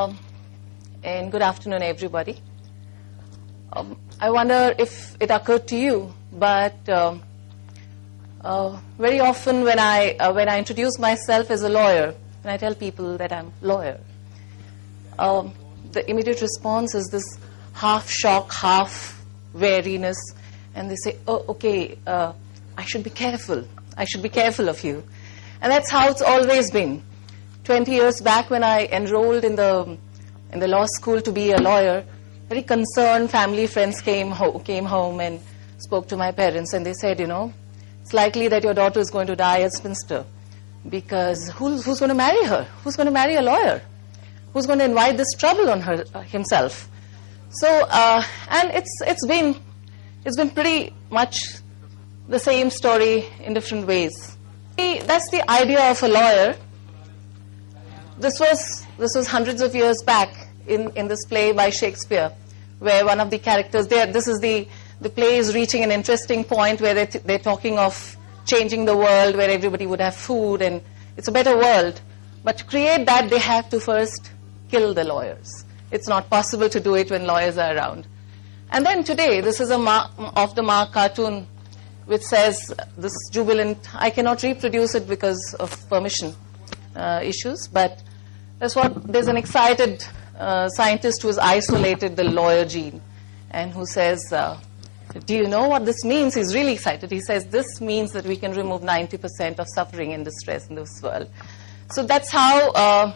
And good afternoon, everybody. I wonder if it occurred to you, but very often when I introduce myself as a lawyer, when I tell people that I'm a lawyer, the immediate response is this half shock, half wariness, and they say, "Oh, okay, I should be careful. I should be careful of you." And that's how it's always been. 20 years back, when I enrolled in the law school to be a lawyer, very concerned family friends came home and spoke to my parents, and they said, it's likely that your daughter is going to die as spinster, because who's going to marry her? Who's going to marry a lawyer? Who's going to invite this trouble on himself? So, and it's been pretty much the same story in different ways. That's the idea of a lawyer. This was hundreds of years back in this play by Shakespeare, where one of the characters there, the play is reaching an interesting point where they're talking of changing the world, where everybody would have food and it's a better world. But to create that, they have to first kill the lawyers. It's not possible to do it when lawyers are around. And then today, this is a off-the-mark cartoon which says this jubilant, I cannot reproduce it because of permission issues, but there's an excited scientist who has isolated the lawyer gene and who says, do you know what this means? He's really excited. He says, this means that we can remove 90% of suffering and distress in this world. So that's how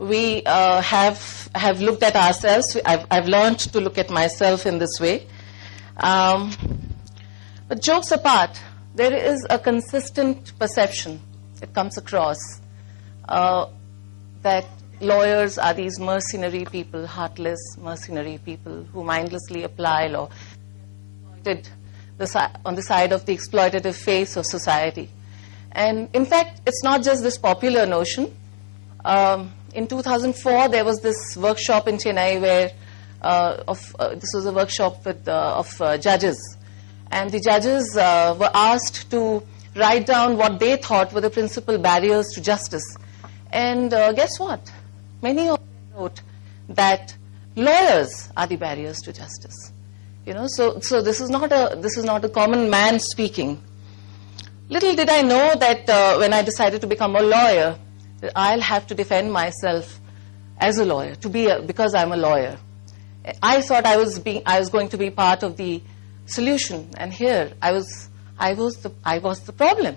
we have looked at ourselves. I've learned to look at myself in this way. But jokes apart, there is a consistent perception that comes across that lawyers are these mercenary people, heartless mercenary people who mindlessly apply law on the side of the exploitative face of society. And in fact, it's not just this popular notion. In 2004, there was this workshop in Chennai where this was a workshop of judges. And the judges were asked to write down what they thought were the principal barriers to justice. And guess what? Many of them wrote that lawyers are the barriers to justice. So this is not a common man speaking. Little did I know that when I decided to become a lawyer, that I'll have to defend myself as a lawyer because I'm a lawyer. I thought I was going to be part of the solution, and here I was the problem.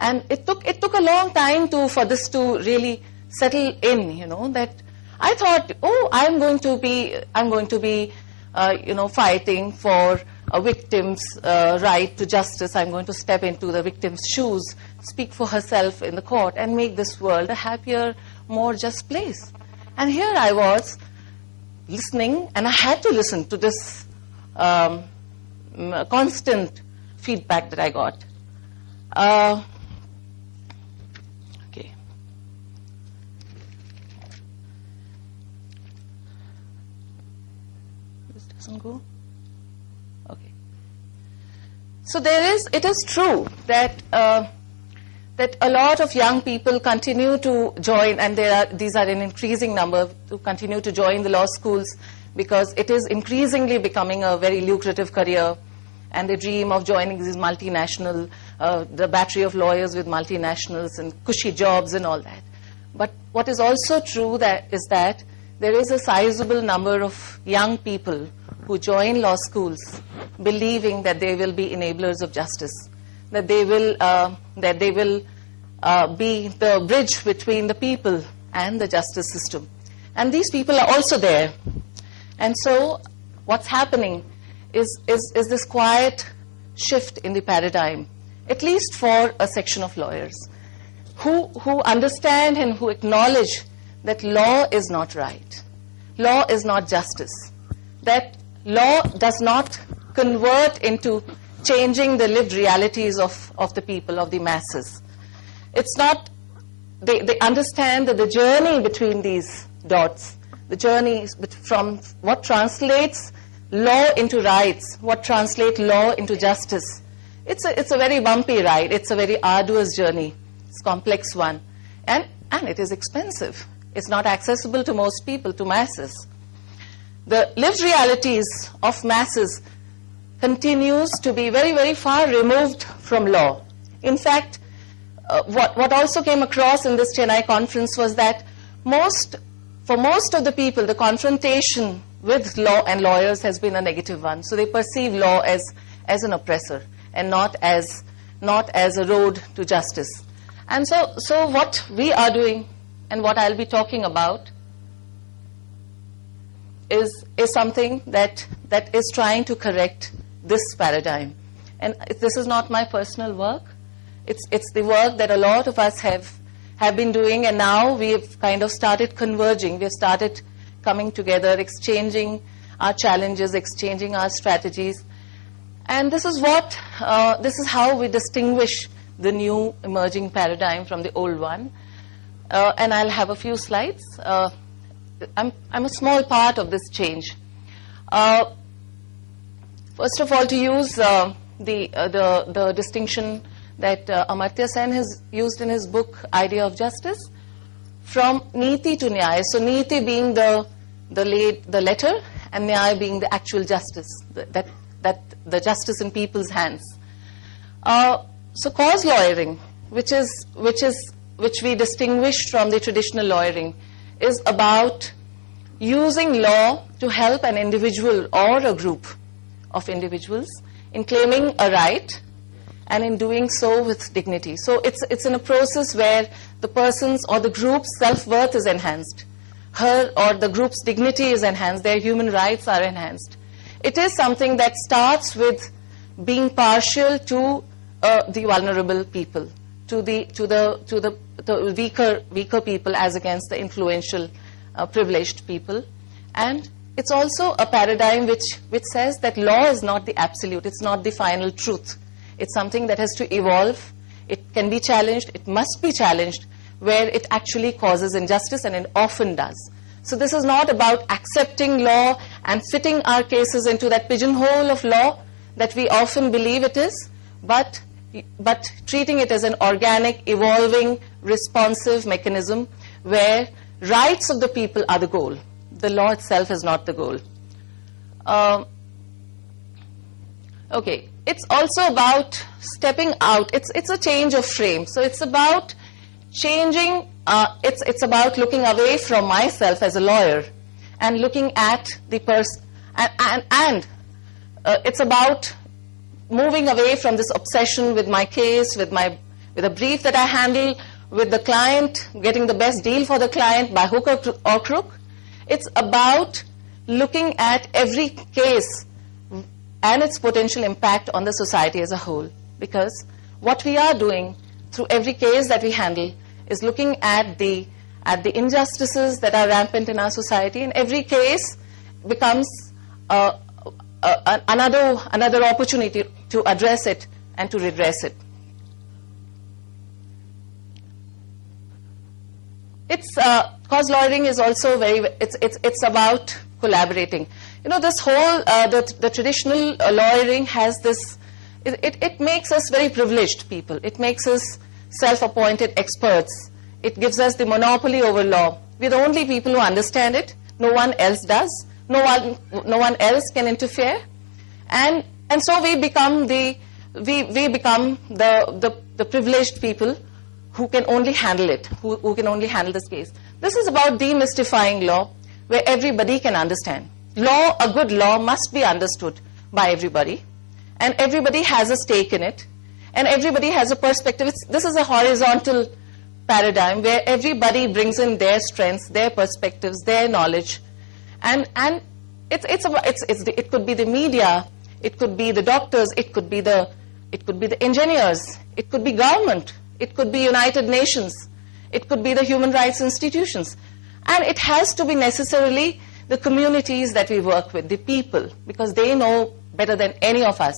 And it took a long time for this to really settle in, that I thought, oh, I'm going to be fighting for a victim's right to justice. I'm going to step into the victim's shoes, speak for herself in the court, and make this world a happier, more just place. And here I was listening, and I had to listen to this constant feedback that I got. Okay. This doesn't go? Okay. So it is true that that a lot of young people continue to join, and these are an increasing number, to continue to join the law schools because it is increasingly becoming a very lucrative career, and they dream of joining these multinational, the battery of lawyers with multinationals and cushy jobs and all that. But what is also true is that there is a sizable number of young people who join law schools believing that they will be enablers of justice, that they will be the bridge between the people and the justice system. And these people are also there. And so what's happening is this quiet shift in the paradigm, at least for a section of lawyers, who understand and who acknowledge that law is not right. Law is not justice. That law does not convert into changing the lived realities of the people, of the masses. It's not, they understand that the journey between these dots, the journey from what translates law into rights, what translates law into justice, it's a very bumpy ride. It's a very arduous journey. It's a complex one. And and it is expensive. It's not accessible to most people, to masses. The lived realities of masses continues to be very, very far removed from law. In fact, what also came across in this Chennai conference was that for most of the people, the confrontation with law and lawyers has been a negative one. So they perceive law as an oppressor and not as a road to justice. And so what we are doing and what I'll be talking about is something that is trying to correct this paradigm. And this is not my personal work. It's the work that a lot of us have been doing, and now we've kind of started converging. We've started coming together, exchanging our challenges, exchanging our strategies. And this is how we distinguish the new emerging paradigm from the old one. And I'll have a few slides. I'm a small part of this change. First of all, to use the distinction that Amartya Sen has used in his book, Idea of Justice, from Niti to Nyaya. So Niti being the letter, and Nyaya being the actual justice, the justice in people's hands. So cause lawyering, which we distinguish from the traditional lawyering, is about using law to help an individual or a group of individuals in claiming a right, and in doing so with dignity. So it's in a process where the person's or the group's self-worth is enhanced. Her or the group's dignity is enhanced. Their human rights are enhanced. It is something that starts with being partial to the vulnerable people, to the weaker people as against the influential, privileged people. And it's also a paradigm which says that law is not the absolute. It's not the final truth. It's something that has to evolve. It can be challenged. It must be challenged where it actually causes injustice, and it often does. So this is not about accepting law and fitting our cases into that pigeonhole of law that we often believe it is, but treating it as an organic, evolving, responsive mechanism where rights of the people are the goal. The law itself is not the goal. Okay. It's also about stepping out. It's a change of frame. So it's about changing, it's about looking away from myself as a lawyer and looking at the person, and it's about moving away from this obsession with my case, with a brief that I handle, with the client, getting the best deal for the client by hook or crook. It's about looking at every case and its potential impact on the society as a whole. Because what we are doing through every case that we handle is looking at the injustices that are rampant in our society, and every case becomes another opportunity to address it and to redress it. Cause lawyering is also it's about collaborating. You know, this whole, the traditional lawyering has this, it makes us very privileged people. It makes us self-appointed experts. It gives us the monopoly over law. We're the only people who understand it. No one else does. No one else can interfere. And so we become the privileged people who can only handle it, who can only handle this case. This is about demystifying law, where everybody can understand. Law, a good law, must be understood by everybody, and everybody has a stake in it, and everybody has a perspective. This is a horizontal paradigm where everybody brings in their strengths, their perspectives, their knowledge, and it could be the media, it could be the doctors, it could be the engineers, it could be government, it could be United Nations, it could be the human rights institutions, and it has to be necessarily the communities that we work with, the people, because they know better than any of us.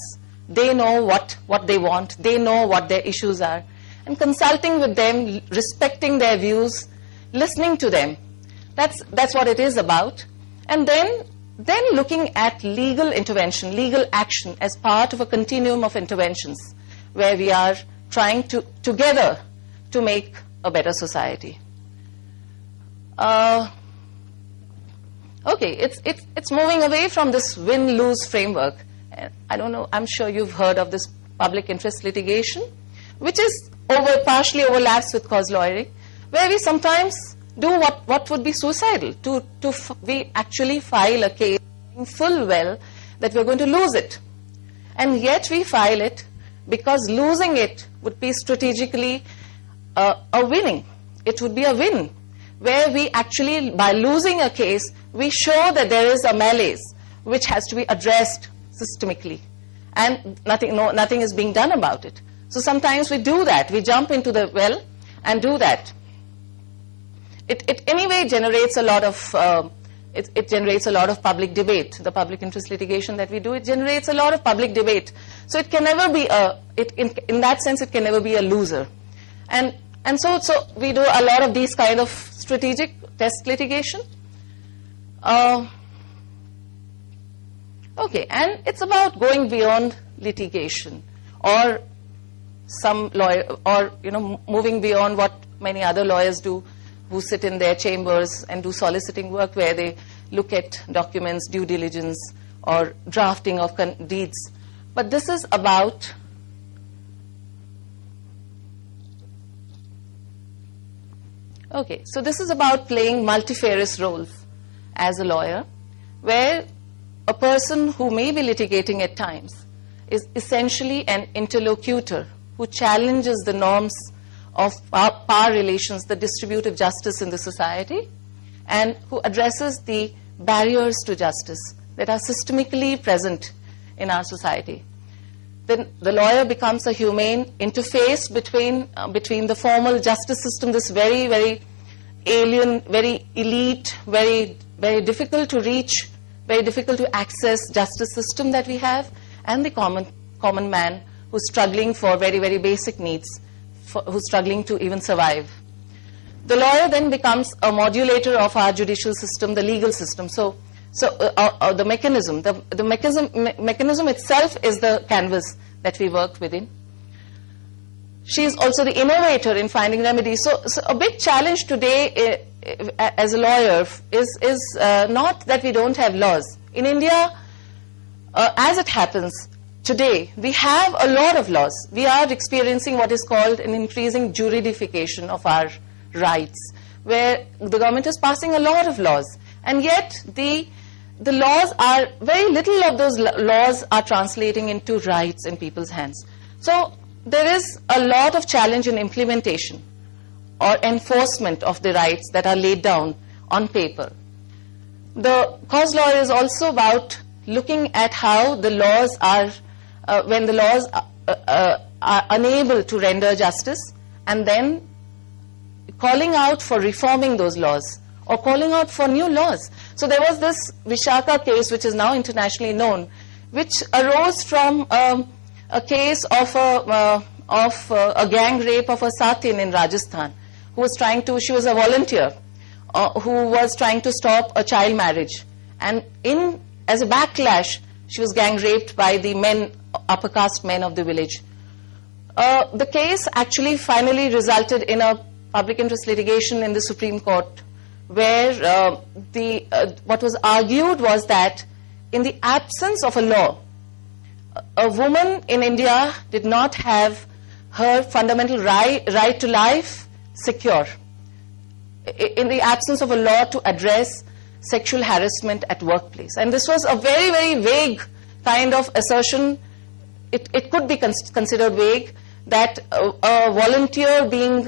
They know what they want, they know what their issues are, and consulting with them, respecting their views, listening to them. That's what it is about. And then looking at legal intervention, legal action as part of a continuum of interventions where we are trying to together to make a better society. Okay, it's moving away from this win-lose framework. I don't know, I'm sure you've heard of this public interest litigation, which is partially overlaps with cause lawyering, where we sometimes do what would be suicidal. We actually file a case full well that we're going to lose it. And yet we file it because losing it would be strategically a winning. It would be a win, where we actually, by losing a case, we show that there is a malaise which has to be addressed systemically, and nothing is being done about it. So sometimes we do that. We jump into the well and do that. It anyway generates a lot of it generates a lot of public debate. The public interest litigation that we do, it generates a lot of public debate. So it can never be in that sense, it can never be a loser. And so we do a lot of these kind of strategic test litigation. Okay, and it's about going beyond litigation, or some lawyer, or moving beyond what many other lawyers do, who sit in their chambers and do soliciting work, where they look at documents, due diligence, or drafting of deeds. But this is about so this is about playing multifarious roles as a lawyer, where a person who may be litigating at times is essentially an interlocutor who challenges the norms of power relations, the distributive justice in the society, and who addresses the barriers to justice that are systemically present in our society. Then the lawyer becomes a humane interface between the formal justice system, this very, very alien, very elite, very, very difficult to reach, very difficult to access justice system that we have, and the common man who's struggling for very, very basic needs, who's struggling to even survive. The lawyer then becomes a modulator of our judicial system, the legal system. So the mechanism, the mechanism itself is the canvas that we work within. She is also the innovator in finding remedies. So a big challenge today as a lawyer is not that we don't have laws. In India, as it happens today, we have a lot of laws. We are experiencing what is called an increasing juridification of our rights, where the government is passing a lot of laws, and yet the laws are, very little of those laws are translating into rights in people's hands. So there is a lot of challenge in implementation or enforcement of the rights that are laid down on paper. The cause law is also about looking at how the laws are, when the laws are unable to render justice, and then calling out for reforming those laws or calling out for new laws. So there was this Vishaka case, which is now internationally known, which arose from a case of a gang rape of a Satin in Rajasthan, who was she was a volunteer who was trying to stop a child marriage. And as a backlash, she was gang raped by the men, upper caste men of the village. The case actually finally resulted in a public interest litigation in the Supreme Court, where what was argued was that in the absence of a law, a woman in India did not have her fundamental right to life secure, in the absence of a law to address sexual harassment at workplace. And this was a very, very vague kind of assertion. It could be considered vague, that a volunteer being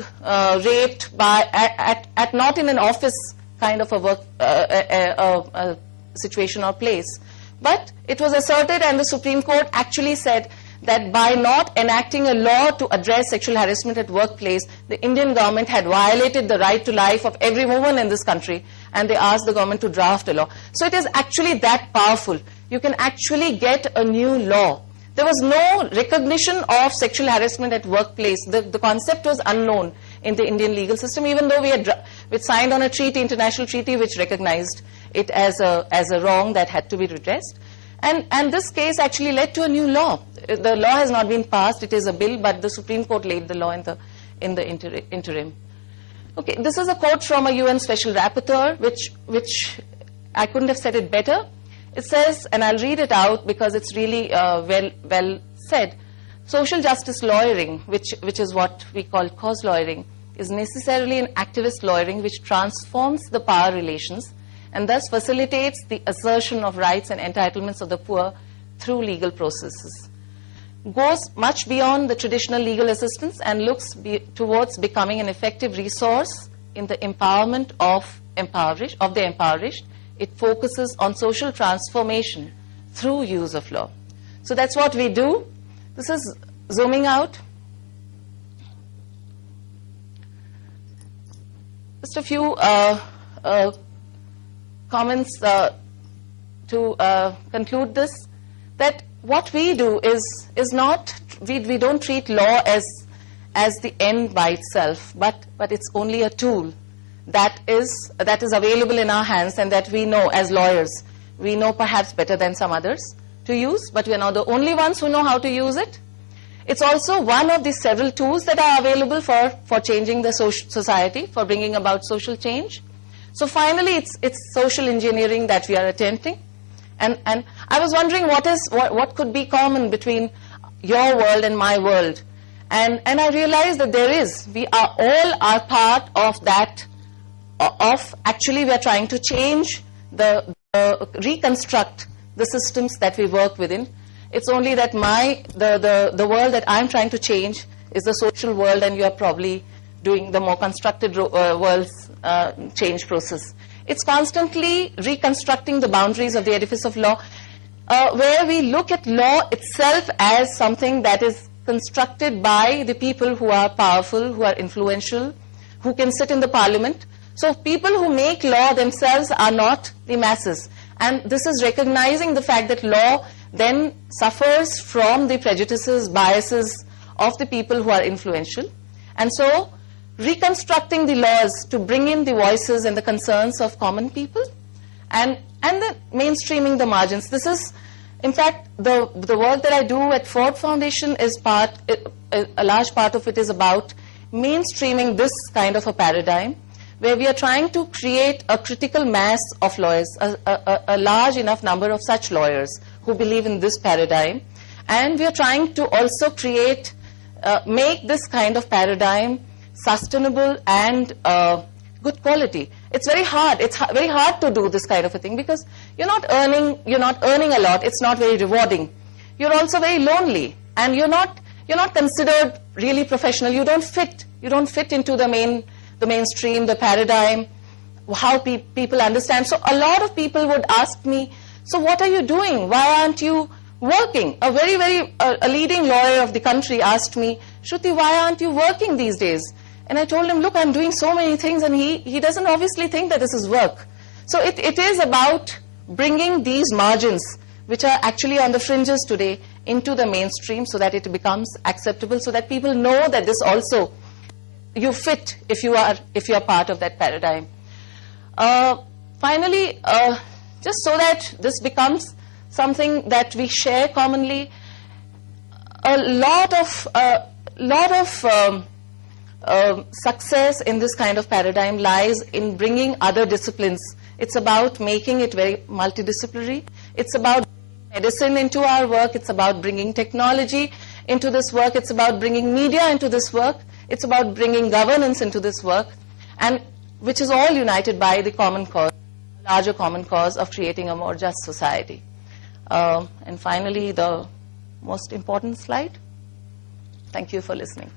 raped at not in an office kind of a work a situation or place, but it was asserted, and the Supreme Court actually said that by not enacting a law to address sexual harassment at workplace, the Indian government had violated the right to life of every woman in this country, and they asked the government to draft a law. So it is actually that powerful. You can actually get a new law. There was no recognition of sexual harassment at workplace. The concept was unknown in the Indian legal system, even though we had signed on a treaty, international treaty, which recognized it as a wrong that had to be redressed. And this case actually led to a new law. The law has not been passed. It is a bill, but the Supreme Court laid the law in the interim. Okay, this is a quote from a UN Special Rapporteur, which I couldn't have said it better. It says, and I'll read it out because it's really well said, social justice lawyering, which is what we call cause lawyering, is necessarily an activist lawyering which transforms the power relations and thus facilitates the assertion of rights and entitlements of the poor through legal processes. Goes much beyond the traditional legal assistance and looks towards becoming an effective resource in the empowerment of the impoverished. It focuses on social transformation through use of law. So that's what we do. This is zooming out. Just a few comments to conclude this, that what we do is not, we don't treat law as the end by itself, but it's only a tool that is available in our hands and that we know as lawyers. We know perhaps better than some others to use, but we are not the only ones who know how to use it. It's also one of the several tools that are available for changing the society, for bringing about social change. So finally, it's social engineering that we are attempting. And I was wondering what could be common between your world and my world. And I realized that there is. We are all part of that, actually we are trying to change, reconstruct the systems that we work within. It's only that the world that I'm trying to change is the social world, and you are probably doing the more constructed world's change process. It's constantly reconstructing the boundaries of the edifice of law, where we look at law itself as something that is constructed by the people who are powerful, who are influential, who can sit in the parliament. So people who make law themselves are not the masses. And this is recognizing the fact that law then suffers from the prejudices, biases of the people who are influential. And so reconstructing the laws to bring in the voices and the concerns of common people, and then mainstreaming the margins. This is, in fact, the work that I do at Ford Foundation is a large part of it is about mainstreaming this kind of a paradigm, where we are trying to create a critical mass of lawyers, a large enough number of such lawyers who believe in this paradigm. And we are trying to also create, make this kind of paradigm sustainable and good quality. It's very hard. It's very hard to do this kind of a thing because you're not earning a lot. It's not very rewarding. You're also very lonely, and you're not considered really professional. You don't fit into the mainstream, the paradigm, how people understand. So a lot of people would ask me, so what are you doing? Why aren't you working? A a leading lawyer of the country asked me, Shruti, why aren't you working these days? And I told him, look, I'm doing so many things, and he doesn't obviously think that this is work. So it is about bringing these margins, which are actually on the fringes today, into the mainstream so that it becomes acceptable, so that people know that this also, you fit if you are part of that paradigm. Finally, just so that this becomes something that we share commonly, a lot of success in this kind of paradigm lies in bringing other disciplines. It's about making it very multidisciplinary. It's about medicine into our work. It's about bringing technology into this work. It's about bringing media into this work. It's about bringing governance into this work, and which is all united by the common cause, larger common cause of creating a more just society. And finally, the most important slide. Thank you for listening.